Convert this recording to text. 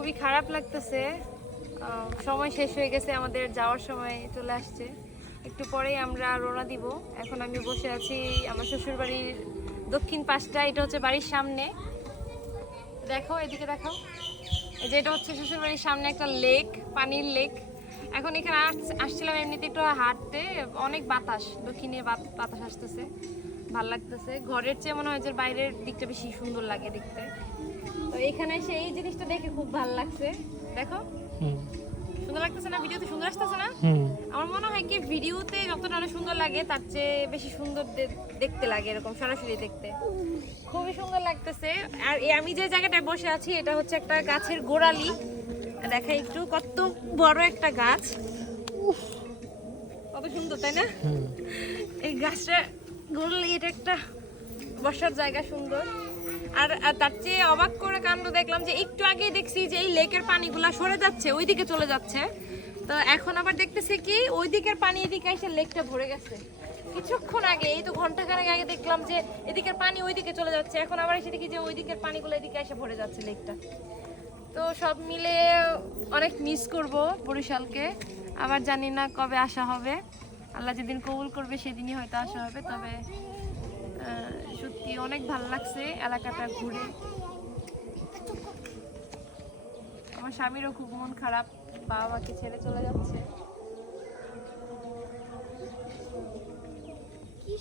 খুবই খারাপ লাগতেছে। সময় শেষ হয়ে গেছে, আমাদের যাওয়ার সময় চলে আসছে। একটু পরেই আমরা রওনা দিব। এখন আমি বসে আছি আমার শ্বশুর বাড়ির দক্ষিণ পাশটা, এটা হচ্ছে বাড়ির সামনে। দেখো এদিকে দেখো এই যে এটা হচ্ছে শ্বশুর বাড়ির সামনে একটা লেক পানির লেক এখন এখানে আস- আসছিলাম এমনিতে একটু হাঁটতে, অনেক বাতাস, দক্ষিণে বাত- বাতাস আসতেছে। ভালো লাগতেছে। ঘরের চেয়ে মনে হয় যে বাইরের দিকটা বেশি সুন্দর লাগে দেখতে। তো এখানে এসে এই জিনিসটা দেখে খুব ভালো লাগছে। দেখো। সুন্দর লাগতেছে না? ভিডিওতে সুন্দর আসতেছে না? আমার মনে হয় কি ভিডিওতে যতটা না সুন্দর লাগে তার চেয়ে বেশি সুন্দর দেখতে লাগে এরকম সরাসরি দেখতে। খুবই সুন্দর লাগতেছে। আর আমি যে জায়গাটায় বসে আছি এটা হচ্ছে একটা গাছের গোড়ালি। দেখা একটু কত বড় একটা গাছ। কত সুন্দর তাই না? এই গাছটা গোড়ালি এটা একটা বসার জায়গা সুন্দর। আর তার চেয়ে অবাক করে কাণ্ড দেখলাম যে একটু আগেই দেখছি যে এই লেকের পানিগুলা সরে যাচ্ছে, ওইদিকে চলে যাচ্ছে। তো এখন আবার দেখতেছি কি ওই দিকের পানি এদিকে এসে লেকটা ভরে গেছে। কিছুক্ষণ আগে, এই তো ঘণ্টা খানেক আগে দেখলাম যে এদিকের পানি ওইদিকে চলে যাচ্ছে, এখন আবার এসে দেখি যে ওই দিকের পানিগুলো এদিকে এসে ভরে যাচ্ছে লেকটা। তো সব মিলে অনেক মিস করব বরিশালকে, আবার জানি না কবে আসা হবে। আল্লাহ যেদিন কবুল করবে, সেদিনই হয়তো আসা হবে। তবে সত্যি অনেক ভালো লাগছে এলাকাটা ঘুরে। আমার স্বামীরও খুব মন খারাপ বাবা মাকে ছেড়ে চলে যাচ্ছে। কি